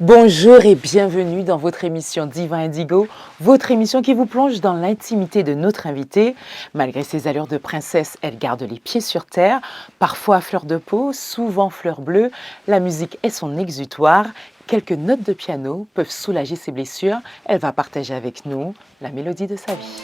Bonjour et bienvenue dans votre émission Diva Indigo, votre émission qui vous plonge dans l'intimité de notre invitée. Malgré ses allures de princesse, elle garde les pieds sur terre, parfois à fleur de peau, souvent fleur bleue. La musique est son exutoire. Quelques notes de piano peuvent soulager ses blessures. Elle va partager avec nous la mélodie de sa vie.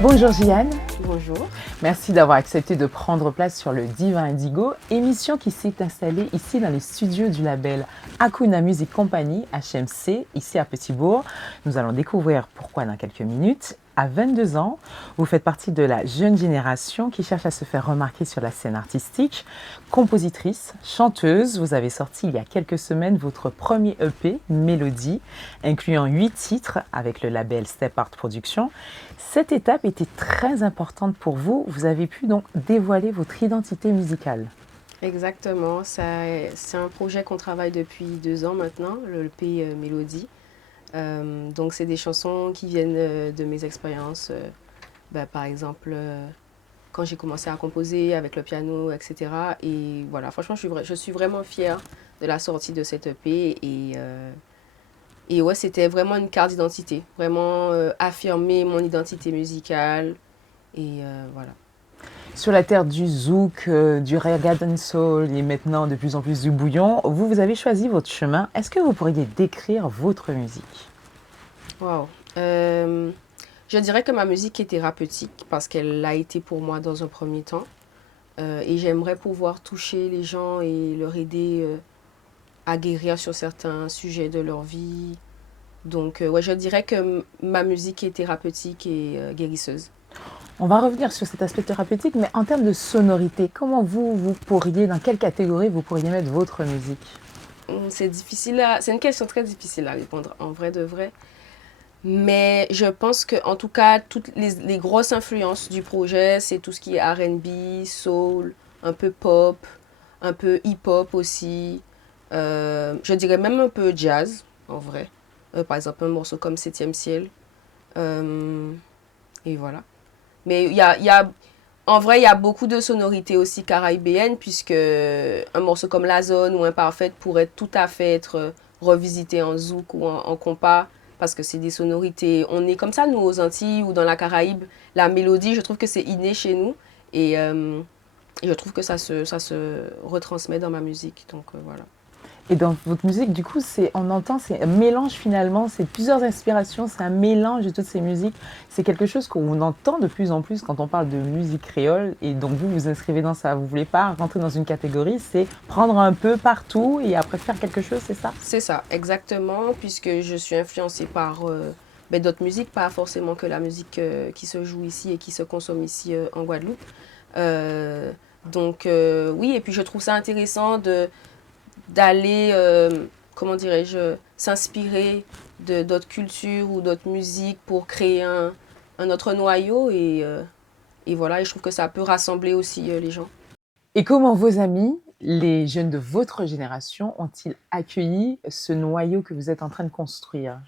Bonjour Jeanne. Bonjour. Merci d'avoir accepté de prendre place sur le Diva Indigo, émission qui s'est installée ici dans les studios du label Hakuna Music Company, HMC, ici à Petit-Bourg. Nous allons découvrir pourquoi dans quelques minutes. À 22 ans, vous faites partie de la jeune génération qui cherche à se faire remarquer sur la scène artistique. Compositrice, chanteuse, vous avez sorti il y a quelques semaines votre premier EP, Mélodie, incluant 8 titres avec le label Step Art Productions. Cette étape était très importante pour vous. Vous avez pu donc dévoiler votre identité musicale. Exactement. C'est un projet qu'on travaille depuis 2 ans maintenant, le EP Mélodie. Donc, c'est des chansons qui viennent de mes expériences. Par exemple, quand j'ai commencé à composer avec le piano, etc. Et voilà, franchement, je suis vraiment fière de la sortie de cet EP. Et ouais, c'était vraiment une carte d'identité. Vraiment affirmer mon identité musicale. Et voilà. Sur la terre du zouk, du reggae dancehall et maintenant de plus en plus du bouillon, vous avez choisi votre chemin. Est-ce que vous pourriez décrire votre musique? Wow. Je dirais que ma musique est thérapeutique parce qu'elle l'a été pour moi dans un premier temps. Et j'aimerais pouvoir toucher les gens et leur aider à guérir sur certains sujets de leur vie. Donc, ouais, je dirais que ma musique est thérapeutique et guérisseuse. On va revenir sur cet aspect thérapeutique, mais en termes de sonorité, comment vous pourriez, dans quelle catégorie vous pourriez mettre votre musique? C'est une question très difficile à répondre, en vrai de vrai. Mais je pense que, en tout cas, toutes les grosses influences du projet, c'est tout ce qui est R&B, soul, un peu pop, un peu hip-hop aussi. Je dirais même un peu jazz, en vrai. Par exemple, un morceau comme Septième Ciel. Euh, et voilà. Mais en vrai, il y a beaucoup de sonorités aussi caribéennes, puisque un morceau comme La Zone ou Imparfaite pourrait tout à fait être revisité en zouk ou en compas, parce que c'est des sonorités. On est comme ça, nous, aux Antilles ou dans la Caraïbe. La mélodie, je trouve que c'est inné chez nous. Et je trouve que ça se retransmet dans ma musique. Donc voilà. Et dans votre musique, du coup, on entend, c'est un mélange finalement, c'est plusieurs inspirations, c'est un mélange de toutes ces musiques. C'est quelque chose qu'on entend de plus en plus quand on parle de musique créole. Et donc vous vous inscrivez dans ça. Vous voulez pas rentrer dans une catégorie, c'est prendre un peu partout et après faire quelque chose, c'est ça? C'est ça, exactement, puisque je suis influencée par d'autres musiques, pas forcément que la musique qui se joue ici et qui se consomme ici en Guadeloupe. Euh, oui, et puis je trouve ça intéressant d'aller, comment dirais-je, s'inspirer de d'autres cultures ou d'autres musiques pour créer un autre noyau. Et voilà, et je trouve que ça peut rassembler aussi les gens. Et comment vos amis, les jeunes de votre génération, ont-ils accueilli ce noyau que vous êtes en train de construire?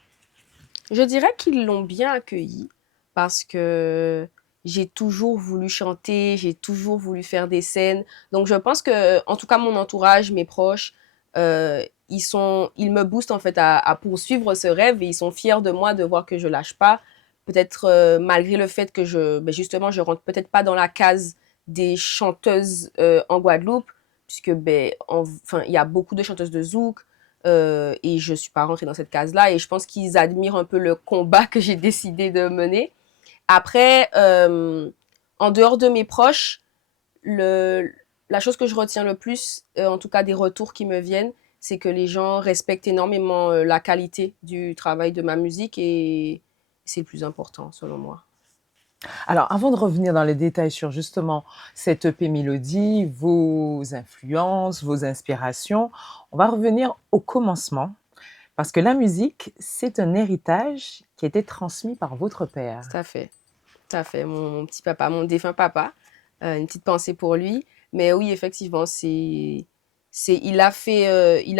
Je dirais qu'ils l'ont bien accueilli parce que j'ai toujours voulu chanter, j'ai toujours voulu faire des scènes. Donc je pense que, en tout cas, mon entourage, mes proches, ils me boostent en fait à poursuivre ce rêve et ils sont fiers de moi de voir que je lâche pas. Peut-être malgré le fait que justement, je rentre peut-être pas dans la case des chanteuses en Guadeloupe, puisque enfin, il y a beaucoup de chanteuses de zouk, et je suis pas rentrée dans cette case-là. Et je pense qu'ils admirent un peu le combat que j'ai décidé de mener. Après, en dehors de mes proches, le, la chose que je retiens le plus, en tout cas des retours qui me viennent, c'est que les gens respectent énormément la qualité du travail de ma musique et c'est le plus important selon moi. Alors, avant de revenir dans les détails sur justement cette EP Mélodie, vos influences, vos inspirations, on va revenir au commencement, parce que la musique, c'est un héritage qui a été transmis par votre père. Tout à fait. Tout à fait. Mon petit papa, mon défunt papa. Une petite pensée pour lui. Mais oui, effectivement, il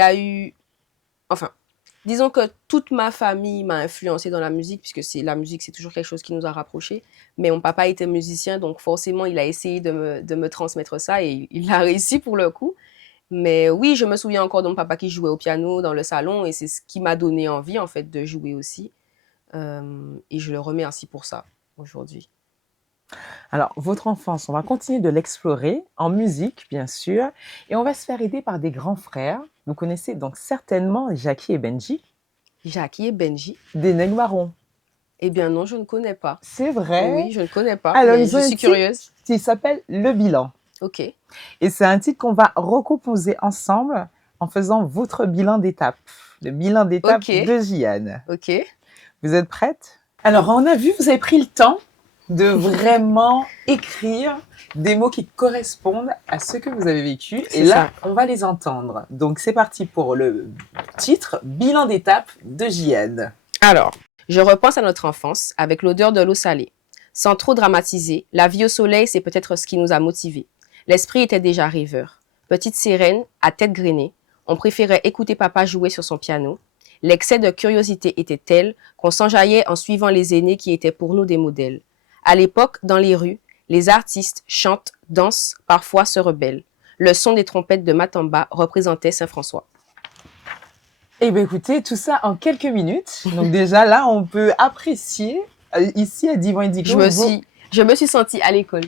a eu, enfin, disons que toute ma famille m'a influencé dans la musique, puisque la musique, c'est toujours quelque chose qui nous a rapprochés. Mais mon papa était musicien, donc forcément, il a essayé de me transmettre ça et il a réussi pour le coup. Mais oui, je me souviens encore de mon papa qui jouait au piano dans le salon et c'est ce qui m'a donné envie, en fait, de jouer aussi. Et je le remercie pour ça aujourd'hui. Alors, votre enfance, on va continuer de l'explorer en musique, bien sûr, et on va se faire aider par des grands frères. Vous connaissez donc certainement Jackie et Benji, Jackie et Benji. des Nègres Marrons. Eh bien non, je ne connais pas. C'est vrai. Oui, je ne connais pas, Alors, mais ils ont je un suis titre curieuse. qui s'appelle Le Bilan. Ok, Et c'est un titre qu'on va recomposer ensemble en faisant votre bilan d'étape. Le bilan d'étape ok, de Jiane. ok. Vous êtes prête? Alors, on a vu, vous avez pris le temps de vraiment écrire des mots qui correspondent à ce que vous avez vécu. Et C'est là, ça. on va les entendre. Donc, c'est parti pour le titre Bilan d'étape de Jiane. Alors, je repense à notre enfance avec l'odeur de l'eau salée. Sans trop dramatiser, la vie au soleil, c'est peut-être ce qui nous a motivés. L'esprit était déjà rêveur. Petite sirène, à tête grainée, on préférait écouter papa jouer sur son piano. L'excès de curiosité était tel qu'on s'enjaillait en suivant les aînés qui étaient pour nous des modèles. À l'époque, dans les rues, les artistes chantent, dansent, parfois se rebellent. Le son des trompettes de Matamba représentait Saint-François. Eh bien, écoutez, tout ça en quelques minutes. Donc, déjà, là, on peut apprécier, ici à Divan Indigo, Je me suis sentie à l'école.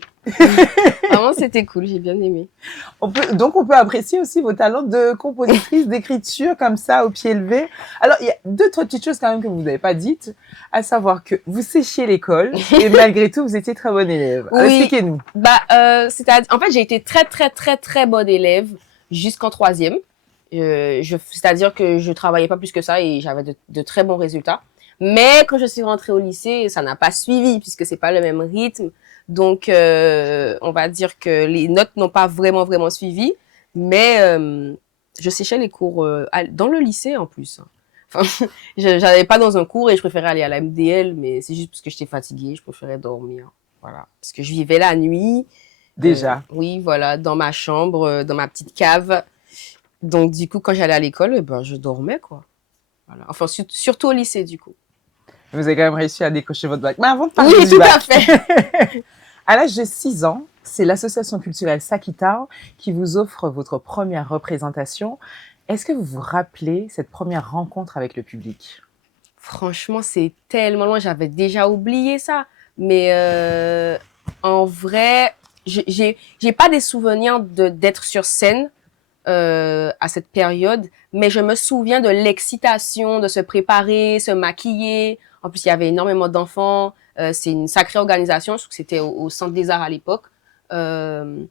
Vraiment, c'était cool, j'ai bien aimé. on peut apprécier aussi vos talents de compositrice, d'écriture, comme ça, au pied levé. Alors, il y a deux, trois petites choses quand même que vous n'avez pas dites, à savoir que vous séchiez l'école et malgré tout, vous étiez très bonne élève. Oui. Expliquez-nous. En fait, j'ai été très, très, très, très bonne élève jusqu'en troisième. C'est-à-dire que je travaillais pas plus que ça et j'avais de très bons résultats. Mais quand je suis rentrée au lycée, ça n'a pas suivi puisque c'est pas le même rythme. Donc, on va dire que les notes n'ont pas vraiment, vraiment suivi. Mais je séchais les cours dans le lycée en plus. Enfin, j'allais pas dans un cours et je préférais aller à la MDL, mais c'est juste parce que j'étais fatiguée, je préférais dormir. Voilà. Parce que je vivais la nuit. Déjà. Oui, voilà, dans ma chambre, dans ma petite cave. Donc, du coup, quand j'allais à l'école, ben, je dormais, quoi. Voilà. Enfin, surtout au lycée, du coup. Vous avez quand même réussi à décrocher votre bac. Mais avant de parler Oui, du tout bac, à fait. à l'âge de 6 ans, c'est l'association culturelle Sakita qui vous offre votre première représentation. Est-ce que vous vous rappelez cette première rencontre avec le public? Franchement, c'est tellement loin. J'avais déjà oublié ça. Mais en vrai, j'ai pas des souvenirs d'être sur scène à cette période, mais je me souviens de l'excitation de se préparer, se maquiller. En plus, il y avait énormément d'enfants. C'est une sacrée organisation, parce que c'était au Centre des Arts à l'époque. Euh,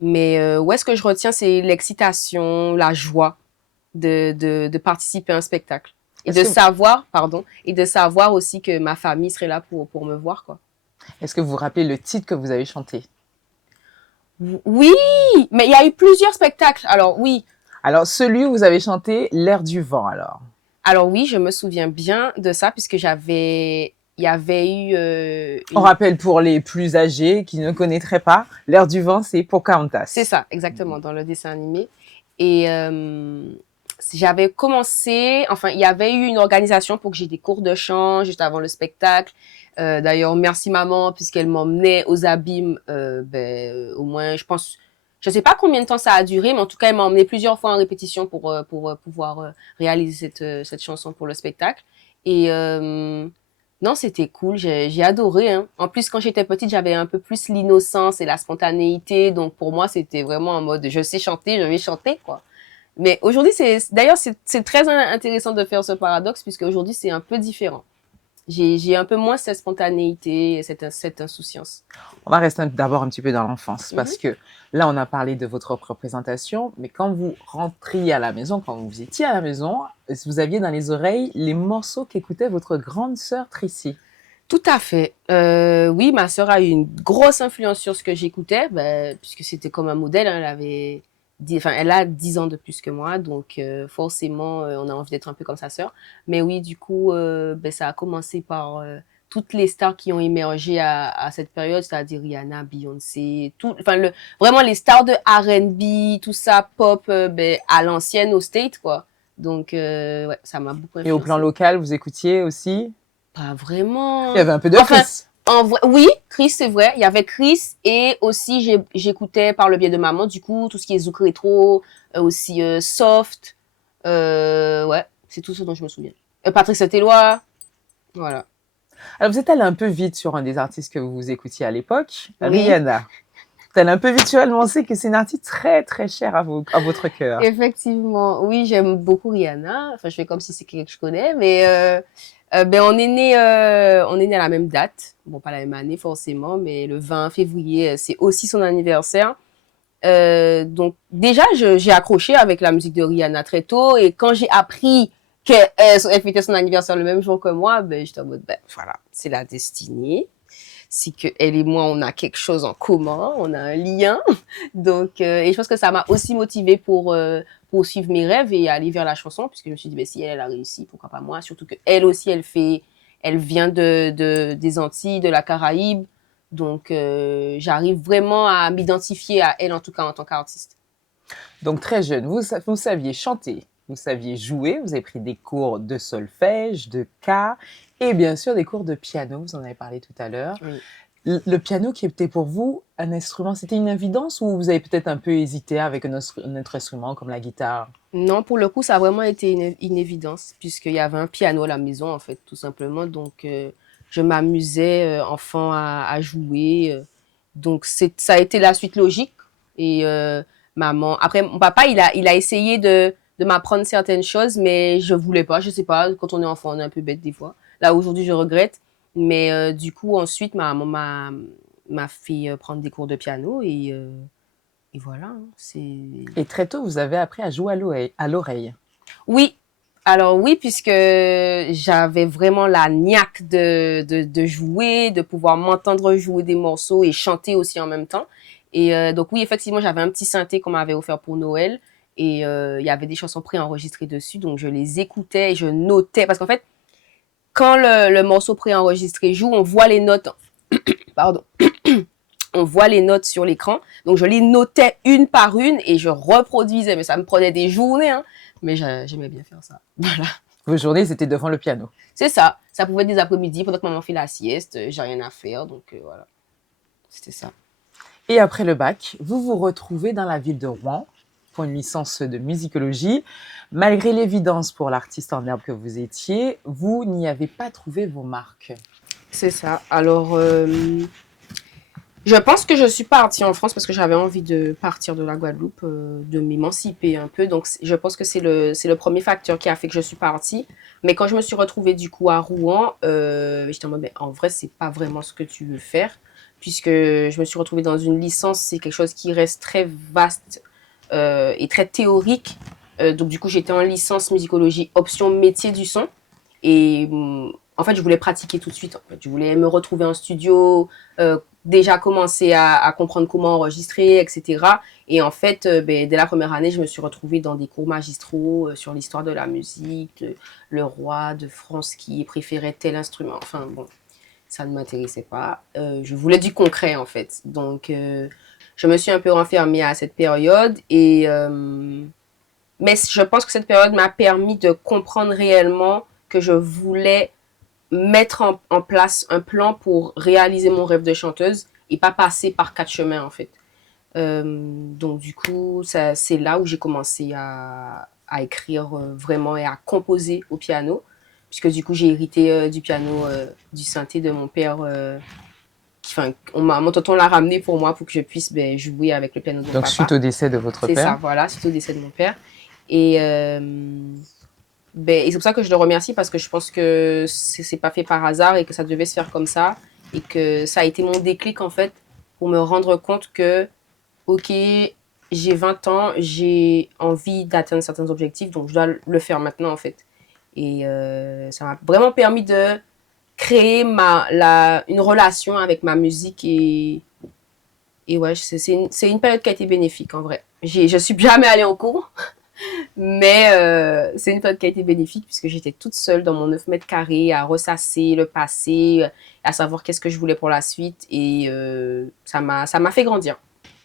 mais où est-ce que je retiens, c'est l'excitation, la joie de participer à un spectacle. Et de savoir aussi que ma famille serait là pour me voir, quoi. Est-ce que vous vous rappelez le titre que vous avez chanté? Oui, mais il y a eu plusieurs spectacles. Alors oui, Alors, celui où vous avez chanté L'air du vent, alors. alors oui, je me souviens bien de ça puisque il y avait eu On rappelle pour les plus âgés qui ne connaîtraient pas, L'air du vent, c'est Pocahontas. c'est ça, exactement, dans le dessin animé. Et j'avais commencé, enfin, il y avait eu une organisation pour que j'ai des cours de chant juste avant le spectacle. D'ailleurs, merci maman, puisqu'elle m'emmenait aux abîmes, au moins, je sais pas combien de temps ça a duré, mais en tout cas, elle m'a emmené plusieurs fois en répétition pour pouvoir réaliser cette chanson pour le spectacle. Et non, c'était cool, j'ai adoré, hein. En plus, quand j'étais petite, j'avais un peu plus l'innocence et la spontanéité, donc pour moi, c'était vraiment en mode, je sais chanter, je vais chanter, quoi. Mais aujourd'hui, c'est très intéressant de faire ce paradoxe, puisque aujourd'hui, c'est un peu différent. J'ai un peu moins cette spontanéité, cette insouciance. On va rester d'abord un petit peu dans l'enfance, parce Mhm. que là, on a parlé de votre représentation, mais quand vous rentriez à la maison, quand vous étiez à la maison, vous aviez dans les oreilles les morceaux qu'écoutait votre grande sœur Tracy. Tout à fait. Oui, ma sœur a eu une grosse influence sur ce que j'écoutais, puisque c'était comme un modèle, hein, elle a 10 ans de plus que moi, donc forcément, on a envie d'être un peu comme sa sœur. Mais oui, du coup, ça a commencé par toutes les stars qui ont émergé à cette période, c'est-à-dire Rihanna, Beyoncé, vraiment les stars de R&B, tout ça, pop, à l'ancienne, au State, quoi. Donc, ouais, ça m'a beaucoup Et au plan influencé. local, vous écoutiez aussi? Pas Il y vraiment. avait un peu de Enfin, Chris. en vrai, oui, Chris, c'est vrai. Il y avait Chris et aussi j'écoutais par le biais de maman, du coup, tout ce qui est Zouk Rétro, aussi Soft. Ouais, c'est tout ce dont je me souviens. Patrick Saint-Éloi, voilà. Alors, vous êtes allé un peu vite sur un des artistes que vous écoutiez à l'époque, Oui, Rihanna. Vous êtes allé un peu vite sur elle, mais on sait que c'est une artiste très, très chère à votre cœur. effectivement. Oui, j'aime beaucoup Rihanna. Enfin, je fais comme si c'est quelqu'un que je connais, mais on est né à la même date. Bon, pas la même année forcément, mais le 20 février, c'est aussi son anniversaire. Donc déjà, j'ai accroché avec la musique de Rihanna très tôt et quand j'ai appris qu'elle fêtait son anniversaire le même jour que moi, ben j'étais en mode ben voilà, c'est la destinée. C'est que elle et moi on a quelque chose en commun, on a un lien. Donc et je pense que ça m'a aussi motivée pour suivre mes rêves et aller vers la chanson puisque je me suis dit ben si elle a réussi, pourquoi pas moi, surtout que elle aussi elle vient des Antilles, de la Caraïbe. Donc, j'arrive vraiment à m'identifier à elle, en tout cas en tant qu'artiste. Donc, très jeune, vous saviez chanter, vous saviez jouer, vous avez pris des cours de solfège, de ca, et bien sûr des cours de piano, vous en avez parlé tout à l'heure. Oui. Le piano qui était pour vous un instrument, c'était une évidence ou vous avez peut-être un peu hésité avec un autre instrument comme la guitare? Non, pour le coup, ça a vraiment été une évidence, puisqu'il y avait un piano à la maison, en fait, tout simplement. Donc, je m'amusais, enfant, à jouer. Donc, ça a été la suite logique. Et maman... Après, mon papa, il a essayé de m'apprendre certaines choses, mais je voulais pas. Je sais pas, quand on est enfant, on est un peu bête des fois. Là, aujourd'hui, je regrette. Mais du coup, ensuite, ma maman m'a fait prendre des cours de piano et voilà, hein, c'est... Et très tôt, vous avez appris à jouer à l'oreille. Oui, alors oui, puisque j'avais vraiment la niaque de jouer, de pouvoir m'entendre jouer des morceaux et chanter aussi en même temps. Et donc oui, effectivement, j'avais un petit synthé qu'on m'avait offert pour Noël et il y avait des chansons préenregistrées dessus, donc je les écoutais et je notais parce qu'en fait, quand le morceau préenregistré joue, on voit les notes, pardon, on voit les notes sur l'écran. Donc je les notais une par une et je reproduisais, mais ça me prenait des journées, hein. Mais j'aimais bien faire ça. Voilà. Vos journées, c'était devant le piano. C'est ça. Ça pouvait être des après-midi pendant que maman fait la sieste. J'ai rien à faire. Donc voilà. C'était ça. Et après le bac, vous vous retrouvez dans la ville de Rouen pour une licence de musicologie. Malgré l'évidence pour l'artiste en herbe que vous étiez, vous n'y avez pas trouvé vos marques. C'est ça. Alors, je pense que je suis partie en France parce que j'avais envie de partir de la Guadeloupe, de m'émanciper un peu. Donc, je pense que c'est le premier facteur qui a fait que je suis partie. Mais quand je me suis retrouvée du coup à Rouen, j'étais en mode, mais en vrai, c'est pas vraiment ce que tu veux faire. Puisque je me suis retrouvée dans une licence, c'est quelque chose qui reste très vaste et très théorique. Donc, du coup, j'étais en licence musicologie option métier du son. Et en fait, je voulais pratiquer tout de suite. En fait. Je voulais me retrouver en studio, déjà commencer à comprendre comment enregistrer, etc. Et en fait, dès la première année, je me suis retrouvée dans des cours magistraux sur l'histoire de la musique, le roi de France qui préférait tel instrument. Enfin bon, ça ne m'intéressait pas. Je voulais du concret en fait. Donc, je me suis un peu renfermée à cette période et mais je pense que cette période m'a permis de comprendre réellement que je voulais mettre en place un plan pour réaliser mon rêve de chanteuse et pas passer par quatre chemins en fait. Donc du coup, c'est là où j'ai commencé à écrire vraiment et à composer au piano, puisque du coup j'ai hérité du piano, du synthé de mon père. Enfin, mon tonton l'a ramené pour moi pour que je puisse jouer avec le piano de mon Donc, papa. suite au décès de votre C'est ça, père. voilà, suite au décès de mon père. Et et c'est pour ça que je le remercie parce que je pense que c'est pas fait par hasard et que ça devait se faire comme ça et que ça a été mon déclic en fait pour me rendre compte que ok, j'ai 20 ans, j'ai envie d'atteindre certains objectifs donc je dois le faire maintenant en fait. Et ça m'a vraiment permis de créer une relation avec ma musique et ouais, c'est une période qui a été bénéfique en vrai. Je suis jamais allée en cours Mais c'est une période qui a été bénéfique puisque j'étais toute seule dans mon 9 mètres carrés à ressasser le passé, à savoir qu'est-ce que je voulais pour la suite. Et ça m'a fait grandir.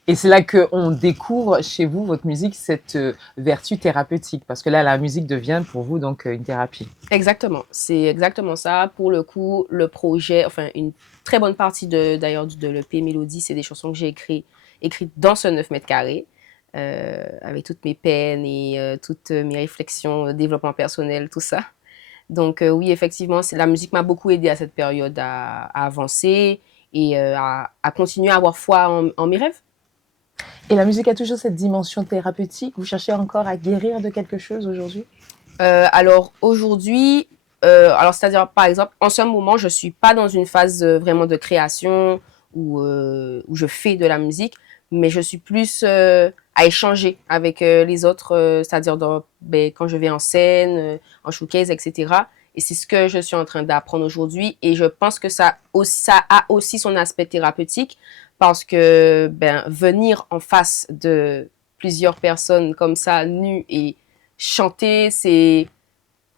Et c'est là qu'on découvre chez vous, votre musique, cette vertu thérapeutique. Parce que là, la musique devient pour vous donc une thérapie. Exactement. C'est exactement ça. Pour le coup, le projet, enfin, une très bonne partie d'ailleurs de l'EP Mélodie, c'est des chansons que j'ai écrites dans ce 9 mètres carrés, avec toutes mes peines et toutes mes réflexions, développement personnel, tout ça. Donc oui, effectivement, la musique m'a beaucoup aidé à cette période à avancer et à continuer à avoir foi en mes rêves. Et la musique a toujours cette dimension thérapeutique. Vous cherchez encore à guérir de quelque chose aujourd'hui? Alors aujourd'hui, c'est-à-dire par exemple, en ce moment, je suis pas dans une phase vraiment de création où je fais de la musique, mais je suis plus à échanger avec les autres, c'est-à-dire quand je vais en scène, en showcase, etc. Et c'est ce que je suis en train d'apprendre aujourd'hui. Et je pense que ça a aussi son aspect thérapeutique parce que venir en face de plusieurs personnes comme ça, nues et chanter,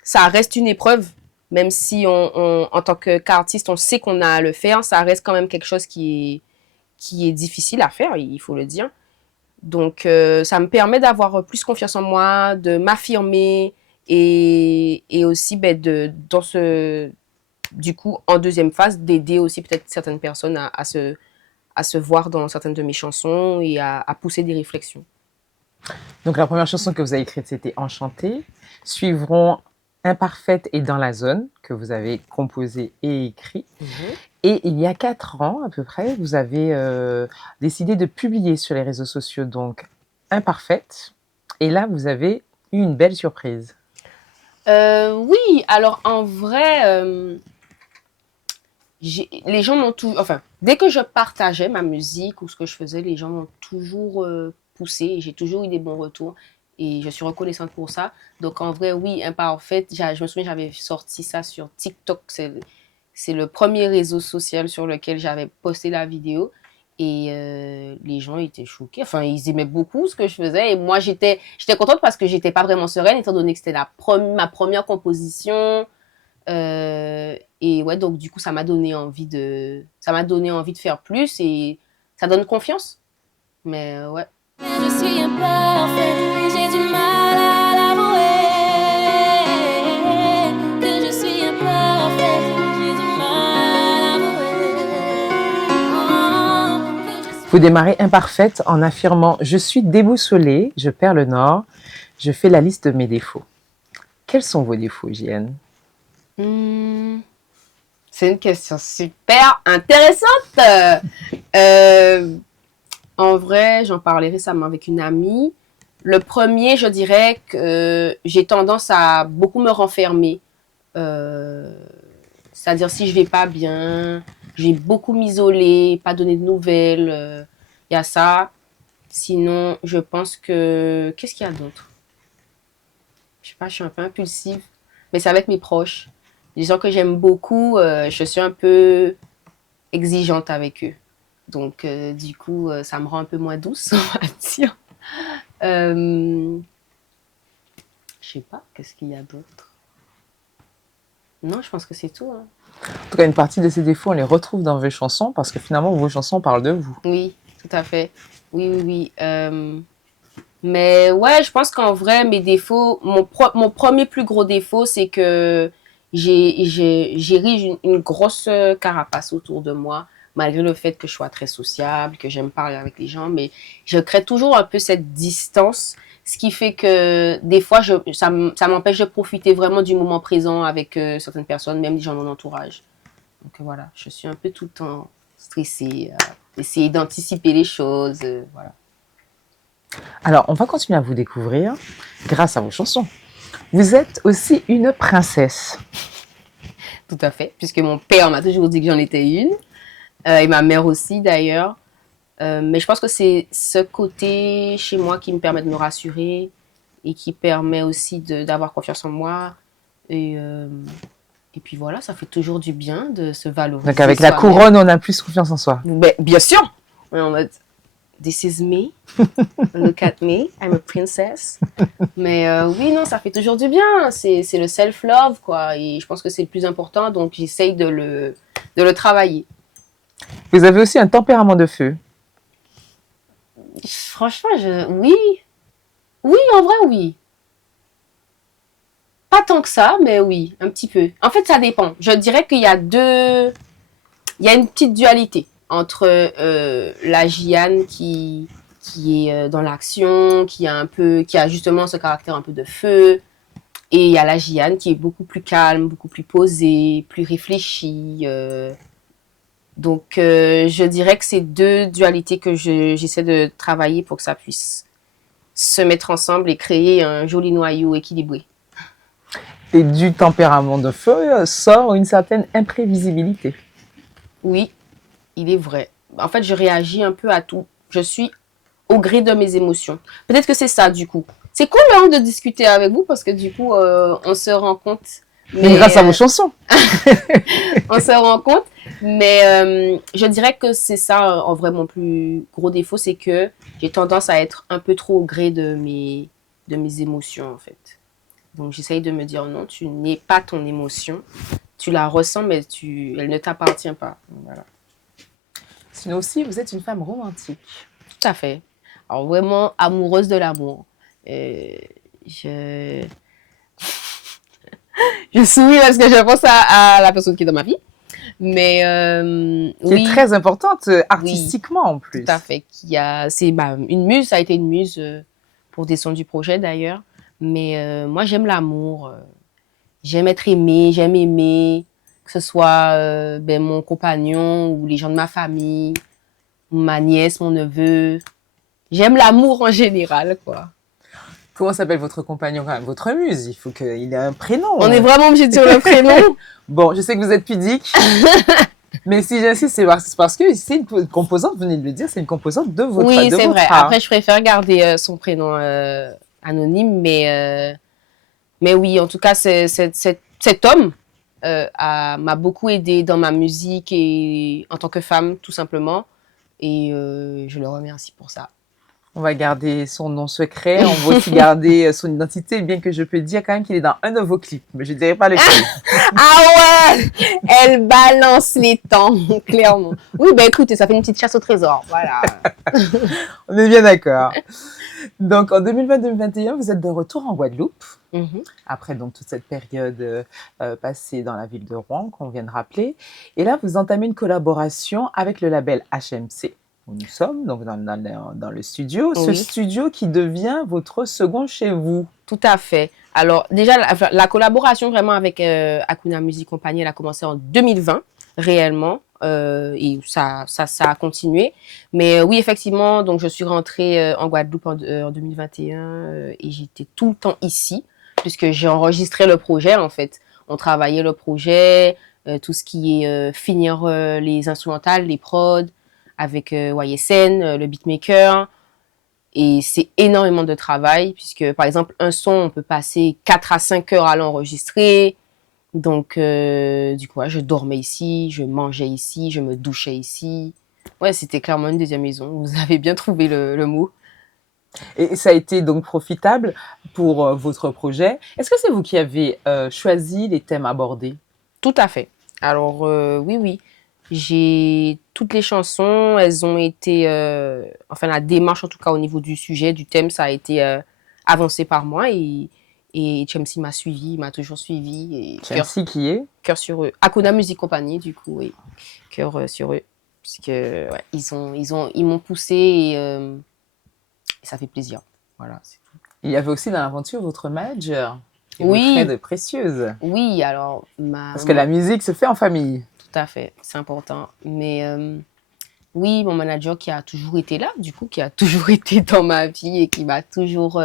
ça reste une épreuve. Même si en tant qu'artiste, on sait qu'on a à le faire, ça reste quand même quelque chose qui est difficile à faire, il faut le dire. Donc, ça me permet d'avoir plus confiance en moi, de m'affirmer et aussi, du coup, en deuxième phase, d'aider aussi peut-être certaines personnes à se voir dans certaines de mes chansons et à pousser des réflexions. Donc la première chanson que vous avez écrite, c'était Enchantée. Suivront Imparfaite et Dans la zone, que vous avez composé et écrit. Et il y a 4 ans à peu près, vous avez décidé de publier sur les réseaux sociaux donc Imparfaite. Et là, vous avez eu une belle surprise. Oui, alors en vrai, les gens m'ont tout, enfin, dès que je partageais ma musique ou ce que je faisais, les gens m'ont toujours poussé et j'ai toujours eu des bons retours et je suis reconnaissante pour ça. Donc en vrai, oui, Imparfaite, je me souviens, j'avais sorti ça sur TikTok, c'est le premier réseau social sur lequel j'avais posté la vidéo et les gens étaient choqués, enfin ils aimaient beaucoup ce que je faisais et moi j'étais contente parce que j'étais pas vraiment sereine étant donné que c'était ma première composition. Et ouais, donc du coup, ça m'a donné envie de faire plus et ça donne confiance. Mais ouais. Je suis imparfaite, j'ai du mal à l'avouer. Que je suis imparfaite, j'ai du mal à l'avouer. Vous démarrez Imparfaite en affirmant « Je suis déboussolée, je perds le nord, je fais la liste de mes défauts ». Quels sont vos défauts, Gienne? C'est une question super intéressante. En vrai, j'en parlais récemment avec une amie. Le premier, je dirais que j'ai tendance à beaucoup me renfermer. C'est-à-dire si je vais pas bien, j'ai beaucoup m'isoler, pas donner de nouvelles. Il y a ça. Sinon, je pense que... Qu'est-ce qu'il y a d'autre? Je sais pas, je suis un peu impulsive. Mais c'est avec mes proches. Les gens que j'aime beaucoup, je suis un peu exigeante avec eux. Donc, du coup, ça me rend un peu moins douce, on va dire. Je sais pas, qu'est-ce qu'il y a d'autre? Non, je pense que c'est tout. Hein. En tout cas, une partie de ces défauts, on les retrouve dans vos chansons parce que finalement, vos chansons parlent de vous. Oui, tout à fait. Oui. Mais ouais, je pense qu'en vrai, mes défauts, mon premier plus gros défaut, c'est que j'érige une grosse carapace autour de moi, malgré le fait que je sois très sociable, que j'aime parler avec les gens, mais je crée toujours un peu cette distance, ce qui fait que des fois, ça m'empêche de profiter vraiment du moment présent avec certaines personnes, même des gens de mon entourage. Donc voilà, je suis un peu tout le temps stressée, essayer d'anticiper les choses, voilà. Alors, on va continuer à vous découvrir grâce à vos chansons. Vous êtes aussi une princesse. Tout à fait, puisque mon père m'a toujours dit que j'en étais une, et ma mère aussi d'ailleurs. Mais je pense que c'est ce côté chez moi qui me permet de me rassurer et qui permet aussi d'avoir confiance en moi. Et puis voilà, ça fait toujours du bien de se valoriser. Donc avec la couronne, on a plus confiance en soi. Ben, bien sûr. this is me. Look at me, I'm a princess. Mais oui, non, ça fait toujours du bien. C'est le self-love, quoi. Et je pense que c'est le plus important, donc j'essaye de le travailler. Vous avez aussi un tempérament de feu. Franchement, oui. Oui, en vrai, oui. Pas tant que ça, mais oui, un petit peu. En fait, ça dépend. Je dirais qu'il y a il y a une petite dualité entre la Gianne qui est dans l'action, qui a justement ce caractère un peu de feu, et il y a la Gianne qui est beaucoup plus calme, beaucoup plus posée, plus réfléchie. Donc, je dirais que c'est deux dualités que j'essaie de travailler pour que ça puisse se mettre ensemble et créer un joli noyau équilibré. Et du tempérament de feu sort une certaine imprévisibilité. Oui, il est vrai. En fait, je réagis un peu à tout. Je suis au gré de mes émotions. Peut-être que c'est ça, du coup. C'est cool hein, de discuter avec vous parce que du coup, on se rend compte. Mais grâce à vos chansons. On se rend compte. Mais je dirais que c'est ça, en vrai, mon plus gros défaut, c'est que j'ai tendance à être un peu trop au gré de mes émotions, en fait. Donc, j'essaye de me dire non, tu n'es pas ton émotion. Tu la ressens, mais elle ne t'appartient pas. Voilà. Sinon aussi, vous êtes une femme romantique. Tout à fait. Alors, vraiment amoureuse de l'amour. Je souris parce que je pense à la personne qui est dans ma vie. Mais qui est très importante artistiquement oui, en plus. Tout à fait. C'est une muse, ça a été une muse pour des sons du projet d'ailleurs. Mais moi, j'aime l'amour. J'aime être aimée, j'aime aimer. Que ce soit mon compagnon ou les gens de ma famille, ma nièce, mon neveu. J'aime l'amour en général, quoi. Comment s'appelle votre compagnon, votre muse? Il faut qu'il ait un prénom. On est vraiment obligé de dire le prénom. Bon, je sais que vous êtes pudique, mais si j'insiste, c'est parce que c'est une composante, vous venez de le dire, c'est une composante de votre art. Oui, c'est vrai. Après, je préfère garder son prénom anonyme, mais oui, en tout cas, cet homme m'a beaucoup aidé dans ma musique et en tant que femme, tout simplement. Et je le remercie pour ça. On va garder son nom secret, on va aussi garder son identité, bien que je peux dire quand même qu'il est dans un de vos clips, mais je ne dirai pas lequel. Ah ouais, elle balance les temps, clairement. Oui, ben écoutez, ça fait une petite chasse au trésor, voilà. On est bien d'accord. Donc en 2020-2021, vous êtes de retour en Guadeloupe, après donc toute cette période passée dans la ville de Rouen, qu'on vient de rappeler. Et là, vous entamez une collaboration avec le label HMC. Nous sommes donc dans le studio, ce studio qui devient votre second chez vous. Tout à fait. Alors déjà, la collaboration vraiment avec Akuna Music Company, elle a commencé en 2020, réellement, et ça a continué. Mais oui, effectivement, donc je suis rentrée en Guadeloupe en 2021 et j'étais tout le temps ici, puisque j'ai enregistré le projet, en fait. On travaillait le projet, tout ce qui est finir les instrumentales, les prods, avec YSN, le beatmaker. Et c'est énormément de travail, puisque par exemple, un son, on peut passer 4 à 5 heures à l'enregistrer. Donc, du coup, je dormais ici, je mangeais ici, je me douchais ici. Ouais, c'était clairement une deuxième maison. Vous avez bien trouvé le mot. Et ça a été donc profitable pour votre projet. Est-ce que c'est vous qui avez choisi les thèmes abordés? Tout à fait. Alors, oui. Toutes les chansons, elles ont été, enfin la démarche en tout cas au niveau du sujet, du thème, ça a été avancé par moi et Chemsy m'a suivi, m'a toujours suivi. Chemsy qui est? Cœur sur eux. Akuna Music Company du coup, oui. Cœur sur eux. Parce que ouais, ils m'ont poussé et ça fait plaisir. Voilà, c'est tout. Il y avait aussi dans l'aventure votre manager. Oui. Votre aide précieuse. Oui, alors parce que la musique se fait en famille. Tout à fait, c'est important. Mais oui, mon manager qui a toujours été là, du coup, qui a toujours été dans ma vie et qui m'a toujours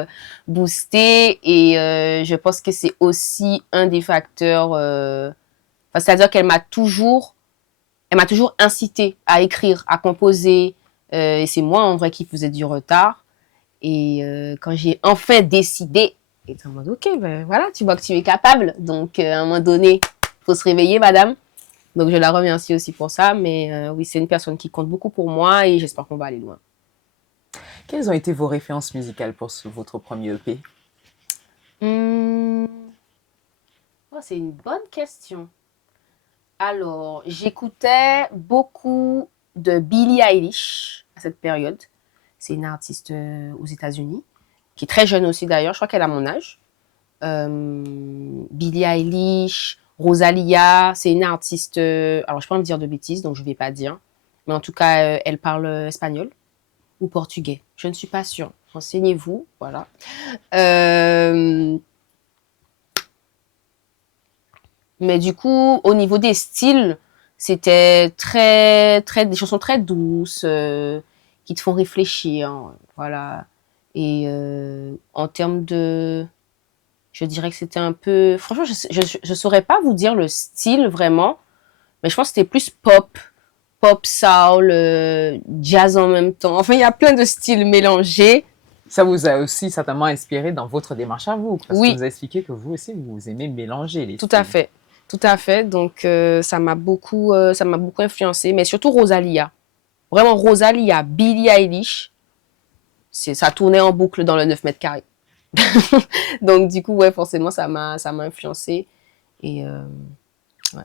boosté. Et je pense que c'est aussi un des facteurs. C'est-à-dire qu'elle m'a toujours incité à écrire, à composer. Et c'est moi, en vrai, qui faisais du retard. Et quand j'ai enfin décidé, j'étais en mode, ok, ben voilà, tu vois que tu es capable. Donc, à un moment donné, il faut se réveiller, madame. Donc, je la remercie aussi pour ça. Mais oui, c'est une personne qui compte beaucoup pour moi et j'espère qu'on va aller loin. Quelles ont été vos références musicales pour votre premier EP? Hmm, oh, c'est une bonne question. Alors, j'écoutais beaucoup de Billie Eilish à cette période. C'est une artiste aux États-Unis, qui est très jeune aussi d'ailleurs. Je crois qu'elle a mon âge. Billie Eilish, Rosalia, c'est une artiste. Alors, je peux pas me dire de bêtises, donc je vais pas dire. Mais en tout cas, elle parle espagnol ou portugais. Je ne suis pas sûre. Renseignez-vous, voilà. Euh, mais du coup, au niveau des styles, c'était des chansons très douces, qui te font réfléchir, voilà. Et en termes de, je dirais que c'était un peu, franchement, je saurais pas vous dire le style vraiment, mais je pense que c'était plus pop, soul, jazz en même temps. Enfin, il y a plein de styles mélangés. Ça vous a aussi certainement inspiré dans votre démarche à vous, parce que vous Oui, avez expliqué que vous aussi, vous aimez mélanger les tout à styles. fait. Tout à fait. Donc, ça m'a beaucoup influencé, mais surtout Rosalia. Vraiment, Rosalia, Billie Eilish, ça tournait en boucle dans le 9 mètres carrés. Donc, du coup, ouais, forcément, ça m'a influencé. Et ouais.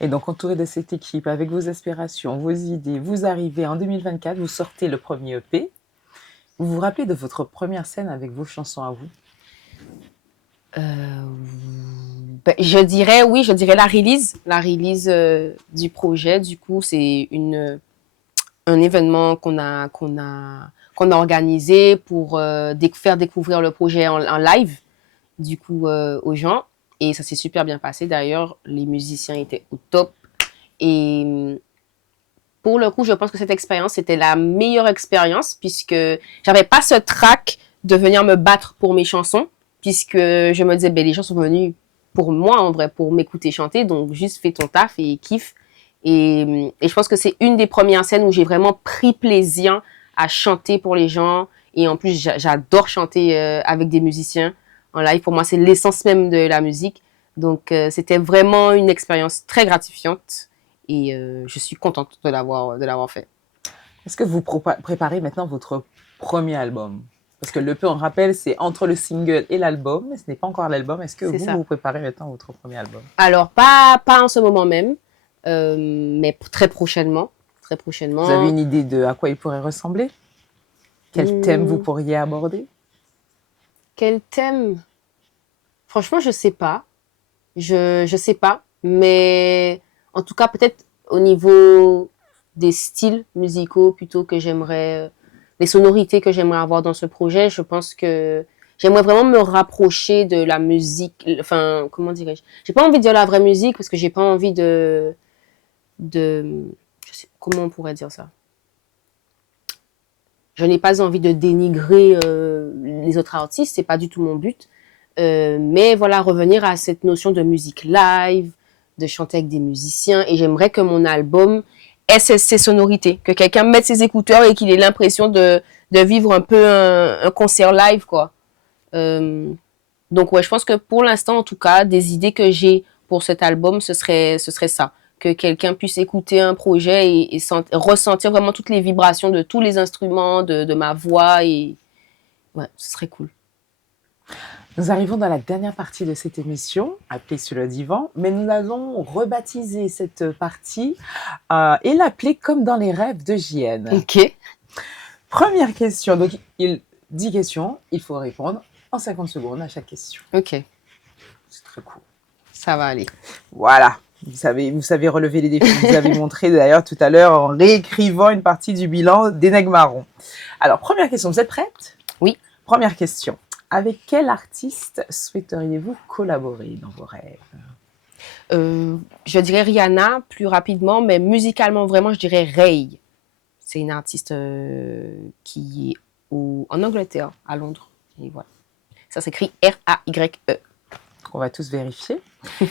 Et donc, entouré de cette équipe, avec vos aspirations, vos idées, vous arrivez en 2024, vous sortez le premier EP. Vous vous rappelez de votre première scène avec vos chansons à vous? Ben, je dirais la release du projet. Du coup, c'est un événement qu'on a organisé pour faire découvrir le projet en live, du coup, aux gens. Et ça s'est super bien passé. D'ailleurs, les musiciens étaient au top. Et pour le coup, je pense que cette expérience, c'était la meilleure expérience puisque j'avais pas ce trac de venir me battre pour mes chansons, puisque je me disais, ben, les gens sont venus pour moi, en vrai, pour m'écouter chanter, donc juste fais ton taf et kiffe. Et je pense que c'est une des premières scènes où j'ai vraiment pris plaisir à chanter pour les gens. Et en plus, j'adore chanter avec des musiciens en live. Pour moi, c'est l'essence même de la musique. Donc, c'était vraiment une expérience très gratifiante. Et je suis contente de l'avoir fait. Est-ce que vous préparez maintenant votre premier album? Parce que l'EP, on rappelle, c'est entre le single et l'album, mais ce n'est pas encore l'album. Est-ce que C'est vous, ça. vous préparez maintenant votre premier album? Alors, pas en ce moment même, mais très prochainement. Très Vous avez prochainement. une idée de à quoi il pourrait ressembler? Quel thème vous pourriez aborder? Quel thème? Franchement, je sais pas. Je sais pas. Mais en tout cas, peut-être au niveau des styles musicaux plutôt que j'aimerais, les sonorités que j'aimerais avoir dans ce projet, je pense que j'aimerais vraiment me rapprocher de la musique. Enfin, comment dirais-je? J'ai pas envie de dire la vraie musique parce que j'ai pas envie de, je sais, comment on pourrait dire ça? Je n'ai pas envie de dénigrer les autres artistes, c'est pas du tout mon but. Mais voilà, revenir à cette notion de musique live, de chanter avec des musiciens. Et j'aimerais que mon album ait ces sonorités, que quelqu'un mette ses écouteurs et qu'il ait l'impression de vivre un peu un concert live, quoi. Euh, donc ouais, je pense que pour l'instant, en tout cas, des idées que j'ai pour cet album, ce serait ça. Que quelqu'un puisse écouter un projet et ressentir vraiment toutes les vibrations de tous les instruments, de ma voix. Et ouais, ce serait cool. Nous arrivons dans la dernière partie de cette émission, appelée Sur le divan, mais nous allons rebaptiser cette partie et l'appeler comme dans les rêves de JN. Ok. Première question, donc 10 questions, il faut répondre en 50 secondes à chaque question. Ok. C'est très cool. Ça va aller. Voilà, vous savez relever les défis. Vous avez montré d'ailleurs tout à l'heure en réécrivant une partie du bilan d'Eneg Marron. Alors, première question, vous êtes prête? Oui. Première question. Avec quel artiste souhaiteriez-vous collaborer dans vos rêves? Je dirais Rihanna plus rapidement, mais musicalement vraiment, je dirais Ray. C'est une artiste qui est en Angleterre, à Londres. Et voilà. Ça s'écrit R-A-Y-E. On va tous vérifier.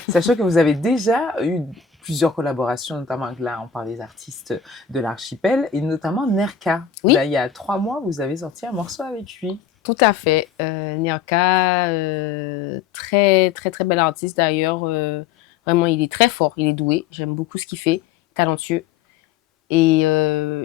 Sachant que vous avez déjà eu plusieurs collaborations, notamment là, on parle des artistes de l'archipel, et notamment Nerka. Oui. Là, il y a 3 mois, vous avez sorti un morceau avec lui. Tout à fait. Nerka, très, très, très bel artiste d'ailleurs. Vraiment, il est très fort, il est doué. J'aime beaucoup ce qu'il fait, talentueux. Et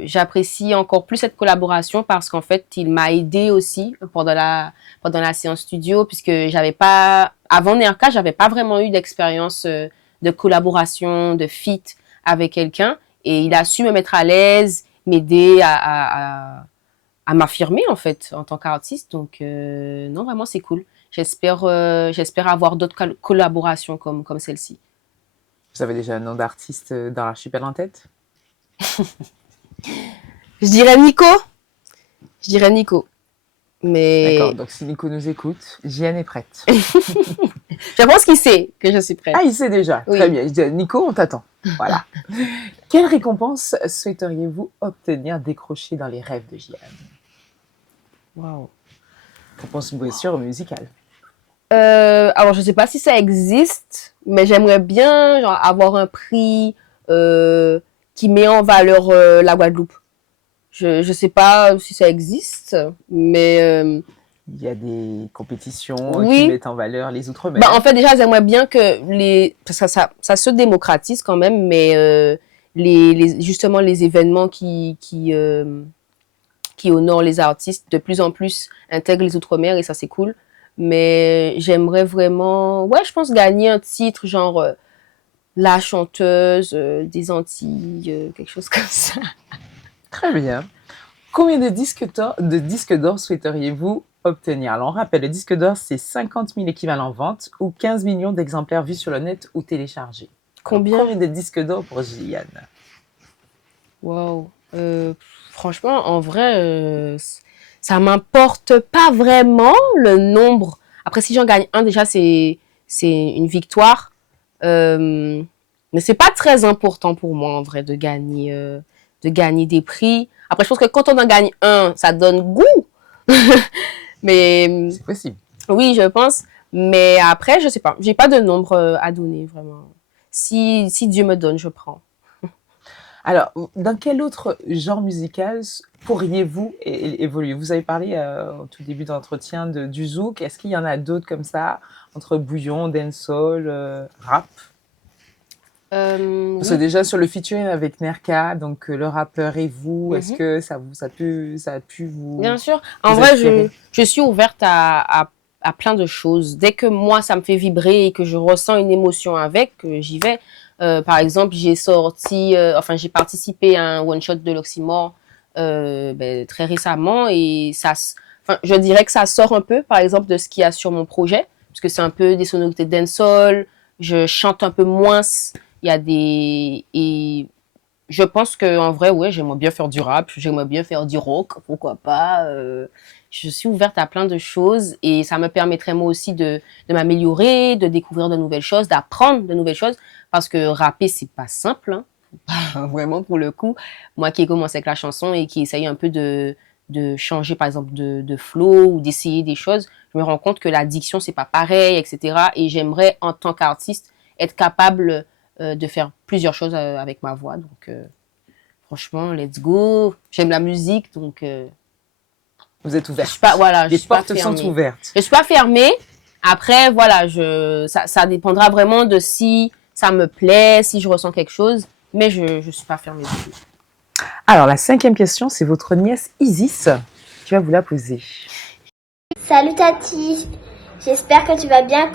j'apprécie encore plus cette collaboration parce qu'en fait, il m'a aidé aussi pendant la séance studio, puisque j'avais pas, avant NRK, j'avais pas vraiment eu d'expérience de collaboration, de feat avec quelqu'un. Et il a su me mettre à l'aise, m'aider à m'affirmer en fait en tant qu'artiste. Donc non, vraiment c'est cool. J'espère avoir d'autres collaborations comme celle-ci. Vous avez déjà un nom d'artiste dans l'archipel en tête? Je dirais Nico. Je dirais Nico. D'accord, Mais donc si Nico nous écoute, Jeanne est prête. je pense qu'il sait que je suis prête. Ah, il sait déjà. Oui. Très bien. Je dis, Nico, on t'attend. Voilà. Quelle récompense souhaiteriez-vous obtenir décrocher dans les rêves de Jeanne? Wow. Réponse bien sûr musicale. Alors, je sais pas si ça existe, mais j'aimerais bien genre, avoir un prix qui met en valeur la Guadeloupe. Je sais pas si ça existe, mais Il y a des compétitions qui oui. mettent en valeur les outre-mer. Bah, en fait, déjà, j'aimerais bien que ça se démocratise quand même, mais justement, les événements qui honorent les artistes de plus en plus intègrent les outre-mer et ça, c'est cool. Mais j'aimerais vraiment, ouais, je pense gagner un titre genre la chanteuse des Antilles, quelque chose comme ça. Très bien. Combien de disques d'or souhaiteriez-vous obtenir? Alors, on rappelle, le disque d'or, c'est 50 000 équivalents ventes ou 15 millions d'exemplaires vus sur le net ou téléchargés. Combien? Alors, combien de disques d'or pour Gilliane? Wow. Franchement, en vrai, ça m'importe pas vraiment le nombre. Après, si j'en gagne un, déjà, c'est une victoire. Mais c'est pas très important pour moi, en vrai, de gagner des prix. Après, je pense que quand on en gagne un, ça donne goût. Mais C'est possible. oui, je pense. Mais après, je sais pas. J'ai pas de nombre à donner, vraiment. Si Dieu me donne, je prends. Alors, dans quel autre genre musical pourriez-vous évoluer? Vous avez parlé au tout début de l'entretien du zouk. Est-ce qu'il y en a d'autres comme ça, entre bouillon, dancehall, rap? Parce que Oui. déjà sur le featuring avec Nerka, donc le rappeur et vous, est-ce Mhm. que ça a pu Bien sûr. En vous vrai, inspirer? je suis ouverte à plein de choses. Dès que moi, ça me fait vibrer et que je ressens une émotion avec, j'y vais. Par exemple, j'ai participé à un one-shot de l'Oxymore très récemment et je dirais que ça sort un peu, par exemple, de ce qu'il y a sur mon projet, parce que c'est un peu des sonorités dancehall, je chante un peu moins, il y a et je pense que en vrai, ouais, j'aimerais bien faire du rap, j'aimerais bien faire du rock, pourquoi pas. Je suis ouverte à plein de choses et ça me permettrait moi aussi de m'améliorer, de découvrir de nouvelles choses, d'apprendre de nouvelles choses parce que rapper c'est pas simple, hein. Vraiment pour le coup. Moi qui ai commencé avec la chanson et qui essaye un peu de changer par exemple de flow ou d'essayer des choses, je me rends compte que la diction c'est pas pareil, etc. Et j'aimerais en tant qu'artiste être capable de faire plusieurs choses avec ma voix. Donc, franchement, let's go. J'aime la musique, donc Vous êtes je ouverte. suis pas, voilà, je Les suis pas portes sont fermée. ouvertes. Je suis pas fermée. Après, voilà, ça dépendra vraiment de si ça me plaît, si je ressens quelque chose, mais je suis pas fermée du tout. Alors, la cinquième question, c'est votre nièce Isis qui va vous la poser. Salut Tati, j'espère que tu vas bien.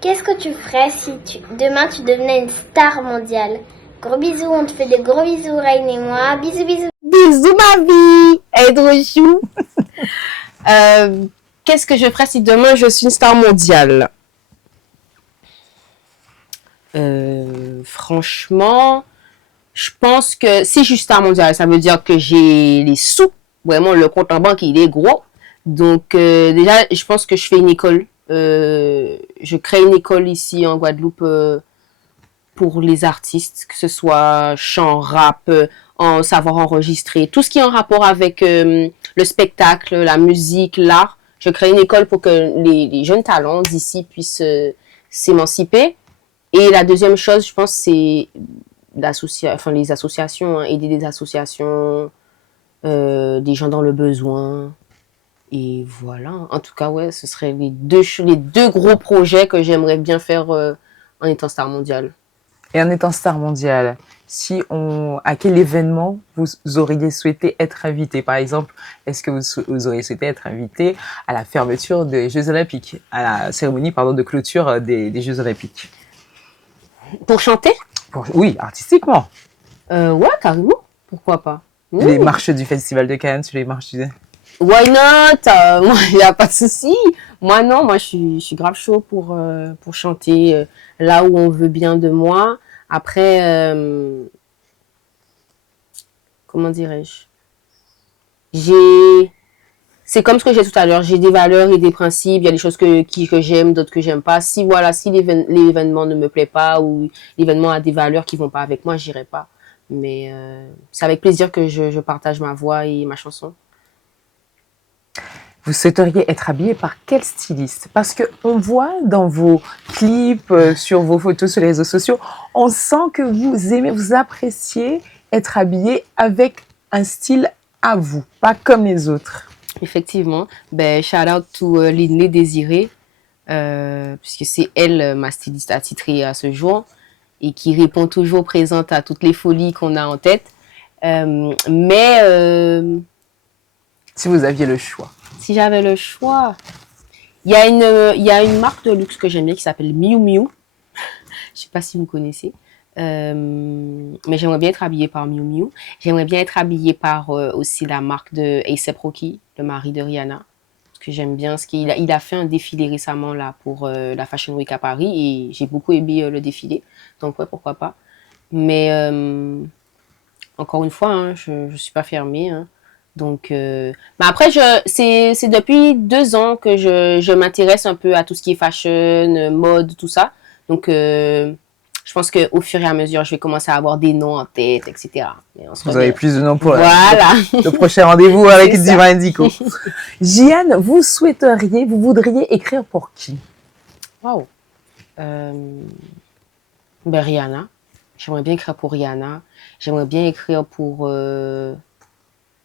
Qu'est-ce que tu ferais si demain tu devenais une star mondiale? Gros bisous, on te fait des gros bisous, Raine et moi. Bisous, bisous. Bisous ma vie, elle est trop chou. Qu'est-ce que je ferais si demain je suis une star mondiale? Franchement, je pense que si je suis star mondiale, ça veut dire que j'ai les sous. Vraiment, le compte en banque, il est gros. Donc, déjà, je pense que je fais une école. Je crée une école ici en Guadeloupe pour les artistes, que ce soit chant, rap, en savoir enregistrer, tout ce qui est en rapport avec le spectacle, la musique, l'art. Je crée une école pour que les jeunes talents d'ici puissent s'émanciper. Et la deuxième chose, je pense, c'est les associations, hein, aider des associations, des gens dans le besoin. Et voilà. En tout cas, ouais, ce seraient les deux gros projets que j'aimerais bien faire en étant star mondiale. Et en étant star mondiale, à quel événement vous auriez souhaité être invité? Par exemple, est-ce que vous auriez souhaité être invité à la fermeture des Jeux Olympiques, à la cérémonie de clôture des Jeux Olympiques? Pour chanter? Oui, artistiquement. Ouais, carrément. Pourquoi pas? Les marches du Festival de Cannes, sur les marches du... Why not? Moi, il n'y a pas de souci. Moi, non, moi, je suis grave chaud pour chanter là où on veut bien de moi. Après, comment dirais-je? C'est comme ce que j'ai tout à l'heure. J'ai des valeurs et des principes. Il y a des choses que j'aime, d'autres que j'aime pas. Si l'événement ne me plaît pas ou l'événement a des valeurs qui vont pas avec moi, j'irai pas. Mais c'est avec plaisir que je partage ma voix et ma chanson. Vous souhaiteriez être habillé par quel styliste? Parce qu'on voit dans vos clips, sur vos photos sur les réseaux sociaux, on sent que vous aimez, vous appréciez être habillé avec un style à vous, pas comme les autres. Effectivement. Ben, shout out to Linley Désirée, puisque c'est elle, ma styliste attitrée à ce jour, et qui répond toujours présente à toutes les folies qu'on a en tête. Si vous aviez le choix. Si j'avais le choix, il y a une marque de luxe que j'aime bien qui s'appelle Miu Miu. Je sais pas si vous connaissez. Mais j'aimerais bien être habillée par Miu Miu. J'aimerais bien être habillée par aussi la marque de A$AP Rocky, le mari de Rihanna. Parce que j'aime bien il a fait un défilé récemment là pour la Fashion Week à Paris et j'ai beaucoup aimé le défilé. Donc ouais, pourquoi pas. Mais encore une fois, hein, je suis pas fermée. Hein. Donc, mais après, c'est depuis 2 ans que je m'intéresse un peu à tout ce qui est fashion, mode, tout ça. Donc, je pense qu'au fur et à mesure, je vais commencer à avoir des noms en tête, etc. Vous avez plus de noms pour voilà. le prochain rendez-vous avec Diva Indigo. Gianne, vous voudriez écrire pour qui? Waouh. Ben Rihanna. J'aimerais bien écrire pour Rihanna. J'aimerais bien écrire pour...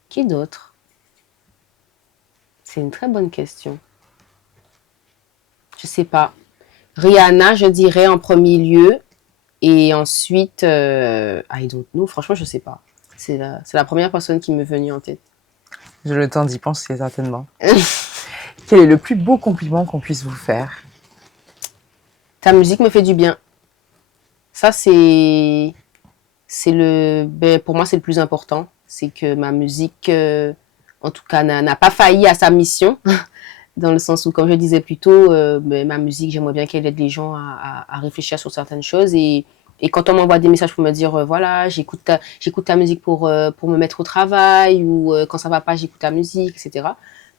Qui d'autre? C'est une très bonne question. Je sais pas. Rihanna, je dirais en premier lieu. Et ensuite, I don't know. Franchement, je sais pas. C'est la première personne qui m'est venue en tête. J'ai le temps d'y penser, certainement. Quel est le plus beau compliment qu'on puisse vous faire? Ta musique me fait du bien. Ça, ben, pour moi, c'est le plus important. C'est que ma musique, en tout cas, n'a pas failli à sa mission. Dans le sens où, comme je disais plus tôt, ma musique, j'aimerais bien qu'elle aide les gens à réfléchir sur certaines choses. Et quand on m'envoie des messages pour me dire, voilà, j'écoute ta musique pour me mettre au travail, ou quand ça va pas, j'écoute ta musique, etc.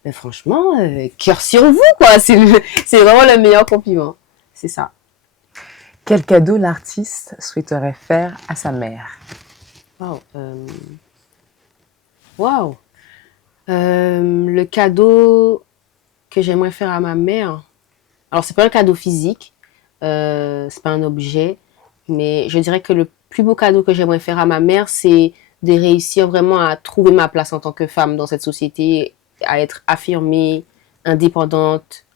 Mais franchement, cœur sur vous, quoi. C'est vraiment le meilleur compliment. C'est ça. Quel cadeau l'artiste souhaiterait faire à sa mère? Wow. Le cadeau que j'aimerais faire à ma mère. Alors, c'est pas un cadeau physique, c'est pas un objet, mais je dirais que le plus beau cadeau que j'aimerais faire à ma mère, c'est de réussir vraiment à trouver ma place en tant que femme dans cette société, à être affirmée, indépendante,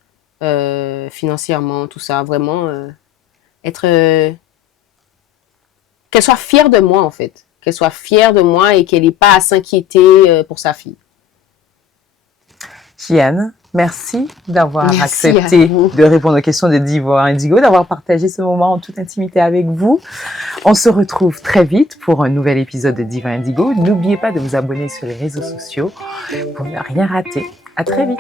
financièrement, tout ça, vraiment être qu'elle soit fière de moi en fait, qu'elle soit fière de moi et qu'elle n'ait pas à s'inquiéter pour sa fille. Gianne, merci d'avoir accepté de répondre aux questions de Diva Indigo, d'avoir partagé ce moment en toute intimité avec vous. On se retrouve très vite pour un nouvel épisode de Diva Indigo. N'oubliez pas de vous abonner sur les réseaux sociaux pour ne rien rater. À très vite.